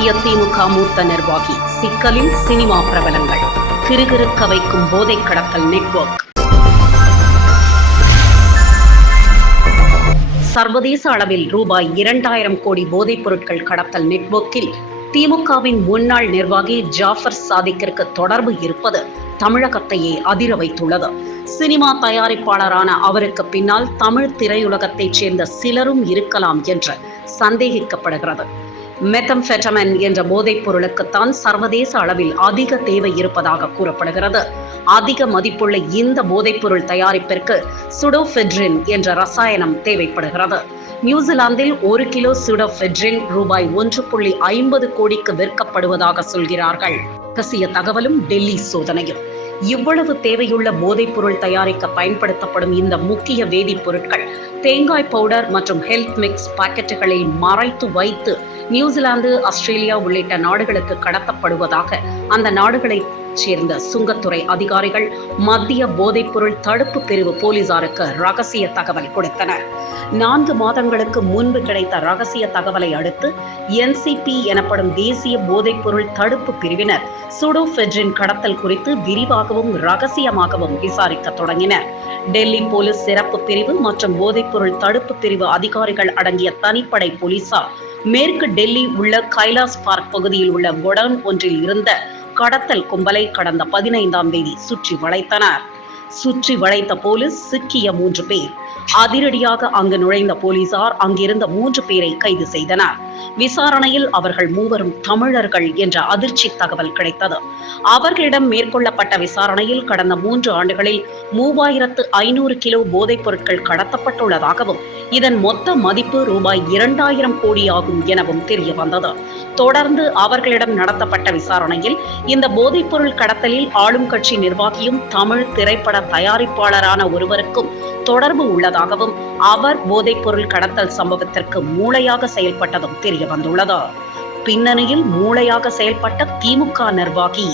முக்கிய திமுக மூத்த நிர்வாகி சிக்கலில் சினிமா பிரபலங்கள். கிருகிருக்க வைக்கும் போதை கடத்தல் நெட்வொர்க். சர்வதேச அளவில் ரூபாய் இரண்டாயிரம் கோடி போதைப் பொருட்கள் கடத்தல் நெட்வொர்க்கில் திமுகவின் முன்னாள் நிர்வாகி ஜாஃபர் சாதிக்கிற்கு தொடர்பு இருப்பது தமிழகத்தையே அதிர வைத்துள்ளது. சினிமா தயாரிப்பாளரான அவருக்கு பின்னால் தமிழ் திரையுலகத்தைச் சேர்ந்த சிலரும் இருக்கலாம் என்று சந்தேகிக்கப்படுகிறது. மெத்தம்ஃபெட்டமன் என்ற போதைப் பொருளுக்குத்தான் சர்வதேச அளவில் அதிக தேவை இருப்பதாக கூறப்படுகிறது. அதிக மதிப்புள்ள இந்த போதைப்பொருள் தயாரிப்பிற்கு சுடோஃபெட்ரின் என்ற ரசாயனம் தேவைப்படுகிறது. நியூசிலாந்தில் ஒரு கிலோ சுடோஃபெட்ரின் ரூபாய் ஒன்று புள்ளி ஐம்பது கோடிக்கு விற்கப்படுவதாக சொல்கிறார்கள். ரகசிய தகவலும் டெல்லி சோதனையும் இவ்வளவு தேவையுள்ள போதைப்பொருள் தயாரிக்க பயன்படுத்தப்படும் இந்த முக்கிய வேதிப்பொருட்கள் தேங்காய் பவுடர் மற்றும் ஹெல்த் மிக்ஸ் பாக்கெட்டுகளில் மறைத்து வைத்து நியூசிலாந்து ஆஸ்திரேலியா உள்ளிட்ட நாடுகளுக்கு கடத்தப்படுவதாக அந்த நாடுகளை சேர்ந்த சுங்கத்துறை அதிகாரிகள் மத்திய போதைப்பொருள் தடுப்பு பிரிவு போலீசாருக்கு ரகசிய தகவல் கொடுத்தனர். நான்கு மாதங்களுக்கு முன்பு கிடைத்த ரகசிய தகவலை அடுத்து என்சிபி எனப்படும் தேசிய போதைப்பொருள் தடுப்பு பிரிவினர் சுடோஃபெட்ரின் கடத்தல் குறித்து விரிவாகவும் ரகசியமாகவும் விசாரிக்க தொடங்கினர். டெல்லி போலீஸ் சிறப்பு பிரிவு மற்றும் போதைப்பொருள் தடுப்பு பிரிவு அதிகாரிகள் அடங்கிய தனிப்படை போலீசார் மேற்கு டெல்லி உள்ள கைலாஸ் பார்க் பகுதியில் உள்ள கொடவுன் ஒன்றில் இருந்த கடத்தல் கும்பலை கடந்த பதினைந்தாம் தேதி சுற்றி வளைத்தனர். சுற்றி வளைத்த போலீஸ் சிக்கிய மூன்று பேர். அதிரடியாக அங்கு நுழைந்த போலீசார் அங்கிருந்த மூன்று பேரை கைது செய்தனர். விசாரணையில் அவர்கள் மூவரும் தமிழர்கள் என்ற அதிர்ச்சி தகவல் கிடைத்தது. அவர்களிடம் மேற்கொள்ளப்பட்ட விசாரணையில் கடந்த மூன்று ஆண்டுகளில் மூவாயிரத்து ஐநூறு கிலோ போதைப் பொருட்கள் கடத்தப்பட்டுள்ளதாகவும் இதன் மொத்த மதிப்பு ரூபாய் இரண்டாயிரம் கோடி ஆகும் எனவும் தெரிய வந்தது தொடர்ந்து அவர்களிடம் நடத்தப்பட்ட விசாரணையில் இந்த போதைப்பொருள் கடத்தலில் ஆளும் கட்சி நிர்வாகியும் தமிழ் திரைப்பட தயாரிப்பாளரான ஒருவருக்கும் தொடர்பு உள்ளதாகவும் அவர் போதைப்பொருள் கடத்தல் சம்பவத்திற்கு மூளையாக செயல்பட்டதும் தெரிய வந்துள்ளது. பின்னணியில் மூளையாக செயல்பட்ட திமுக நிர்வாகி.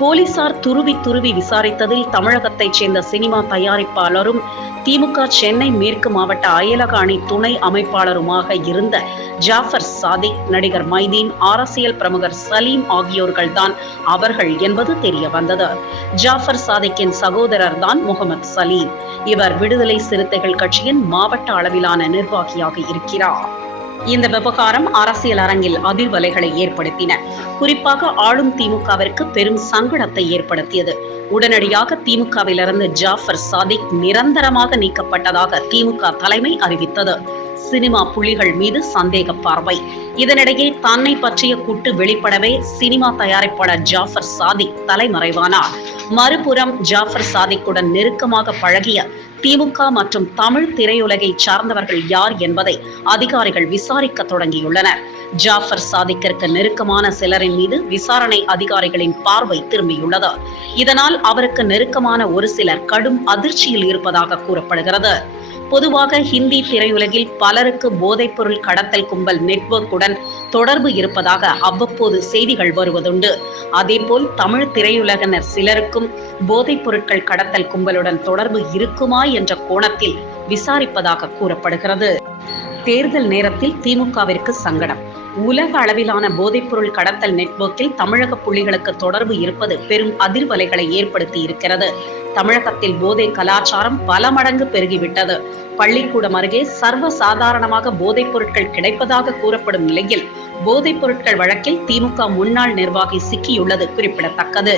போலீசார் துருவி துருவி விசாரித்ததில் தமிழகத்தைச் சேர்ந்த சினிமா தயாரிப்பாளரும் திமுக சென்னை மேற்கு மாவட்ட அயலக அணி துணை அமைப்பாளருமாக இருந்த ஜாஃபர் சாதிக் நடிகர் மைதீன் அரசியல் பிரமுகர் சலீம் ஆகியோர்கள்தான் அவர்கள் என்பது தெரிய வந்தது ஜாஃபர் சாதிக்கின் சகோதரர் தான் முகமது சலீம். இவர் விடுதலை சிறுத்தைகள் கட்சியின் மாவட்ட அளவிலான நிர்வாகியாக இருக்கிறார். இந்த விவகாரம் அரசியல் அரங்கில் அதிர்வலைகளை ஏற்படுத்தின. குறிப்பாக ஆளும் திமுகவிற்கு பெரும் சங்கடத்தை ஏற்படுத்தியது. உடனடியாக திமுகவிலிருந்து ஜாஃபர் சாதிக் நிரந்தரமாக நீக்கப்பட்டதாக திமுக தலைமை அறிவித்தது. சினிமா புள்ளிகள் மீது சந்தேக பார்வை. இதனிடையே தன்னை பற்றிய கூட்டு வெளிப்படவே சினிமா தயாரிப்பாளர் ஜாஃபர் சாதிக் தலைமறைவானார். மறுபுறம் ஜாஃபர் சாதிக்குடன் நெருக்கமாக பழகிய திமுக மற்றும் தமிழ் திரையுலகை சார்ந்தவர்கள் யார் என்பதை அதிகாரிகள் விசாரிக்க தொடங்கியுள்ளனர். ஜாஃபர் சாதிக்கிற்கு நெருக்கமான சிலரின் மீது விசாரணை அதிகாரிகளின் பார்வை திரும்பியுள்ளது. இதனால் அவருக்கு நெருக்கமான ஒரு சிலர் கடும் அதிர்ச்சியில் இருப்பதாக கூறப்படுகிறது. பொதுவாக ஹிந்தி திரையுலகில் பலருக்கு போதைப்பொருள் கடத்தல் கும்பல் நெட்வொர்க்குடன் தொடர்பு இருப்பதாக அவ்வப்போது செய்திகள் வருவதுண்டு. அதேபோல் தமிழ் திரையுலகினர் சிலருக்கும் போதைப் பொருட்கள் கடத்தல் கும்பலுடன் தொடர்பு இருக்குமா என்ற கோணத்தில் விசாரிப்பதாக கூறப்படுகிறது. தேர்தல் நேரத்தில் திமுகவிற்கு சங்கடம். உலக அளவிலான போதைப்பொருள் கடத்தல் நெட்வொர்க்கில் தமிழக புள்ளிகளுக்கு தொடர்பு இருப்பது பெரும் அதிர்வலைகளை ஏற்படுத்தி இருக்கிறது. தமிழகத்தில் போதை கலாச்சாரம் பல மடங்கு பெருகிவிட்டது. பள்ளிக்கூடம் அருகே சர்வ சாதாரணமாக போதைப் பொருட்கள் கிடைப்பதாக கூறப்படும் நிலையில் போதைப் பொருட்கள் வழக்கில் திமுக முன்னாள் நிர்வாகி சிக்கியுள்ளது குறிப்பிடத்தக்கது.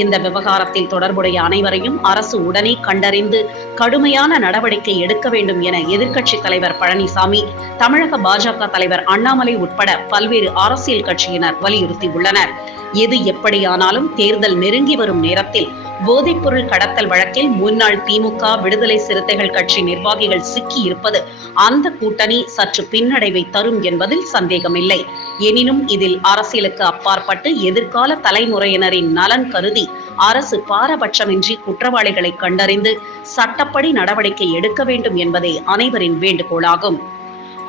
இந்த விவகாரத்தில் தொடர்புடைய அனைவரையும் அரசு உடனே கண்டறிந்து கடுமையான நடவடிக்கை எடுக்க வேண்டும் என எதிர்க்கட்சி தலைவர் பழனிசாமி தமிழக பாஜக தலைவர் அண்ணாமலை உட்பட பல்வேறு அரசியல் கட்சியினர் வலியுறுத்தியுள்ளனர். எது எப்படியானாலும் தேர்தல் நெருங்கி வரும் நேரத்தில் போதைப்பொருள் கடத்தல் வழக்கில் முன்னாள் திமுக விடுதலை சிறுத்தைகள் கட்சி நிர்வாகிகள் சிக்கி இருப்பது அந்த கூட்டணி சற்று பின்னடைவை தரும் என்பதில் சந்தேகமில்லை. எனினும் இதில் அரசியலுக்கு அப்பாற்பட்டு எதிர்கால தலைமுறையினரின் நலன் கருதி அரசு பாரபட்சமின்றி குற்றவாளிகளை கண்டறிந்து சட்டப்படி நடவடிக்கை எடுக்க வேண்டும் என்பதே அனைவரின் வேண்டுகோளாகும்.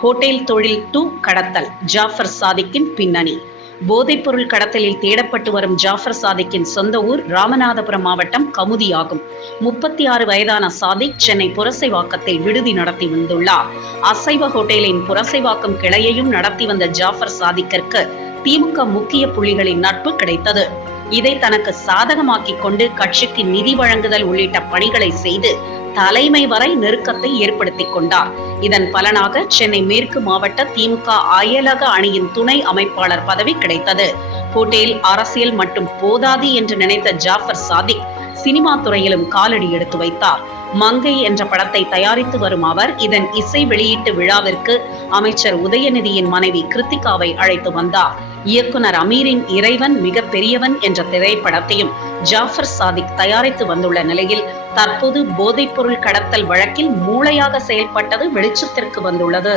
ஹோட்டல் தொழில் டூ கடத்தல் ஜாஃபர் சாதிக்கின் பின்னணி. போதைப்பொருள் கடத்தலில் தேடப்பட்டு வரும் ஜாஃபர் சாதிக்கின் சொந்த ஊர் ராமநாதபுரம் மாவட்டம் கமுதி ஆகும் முப்பத்தி ஆறு வயதான சாதிக் சென்னை புரசைவாக்கத்தில் விடுதி நடத்தி வந்துள்ளார். அசைவ ஹோட்டலின் புரசைவாக்கம் கிளையையும் நடத்தி வந்த ஜாஃபர் சாதிக்கிற்கு திமுக முக்கிய புள்ளிகளின் நட்பு கிடைத்தது. இதை தனக்கு சாதகமாக்கிக் கொண்டு கட்சிக்கு நிதி வழங்குதல் உள்ளிட்ட பணிகளை செய்து தலைமை வரை நெருக்கத்தை ஏற்படுத்தி கொண்டார். இதன் பலனாக சென்னை மேற்கு மாவட்ட திமுக அயலக அணியின் துணை அமைப்பாளர் பதவி கிடைத்தது. போட்டியில் அரசியல் மட்டும் போதாது என்று நினைத்த ஜாஃபர் சாதிக் சினிமா துறையிலும் காலடி எடுத்து வைத்தார். மங்கை என்ற படத்தை தயாரித்து வரும் அவர் இதன் இசை வெளியீட்டு விழாவிற்கு அமைச்சர் உதயநிதியின் மனைவி கிருத்திகாவை அழைத்து வந்தார். இயக்குனர் அமீரின் இறைவன் மிக பெரியவன் என்ற திரைப்படத்தையும் ஜாஃபர் சாதிக் தயாரித்து வந்துள்ள நிலையில் தற்போது போதைப்பொருள் கடத்தல் வழக்கில் மூளையாக செயல்பட்டது வெளிச்சத்திற்கு வந்துள்ளது.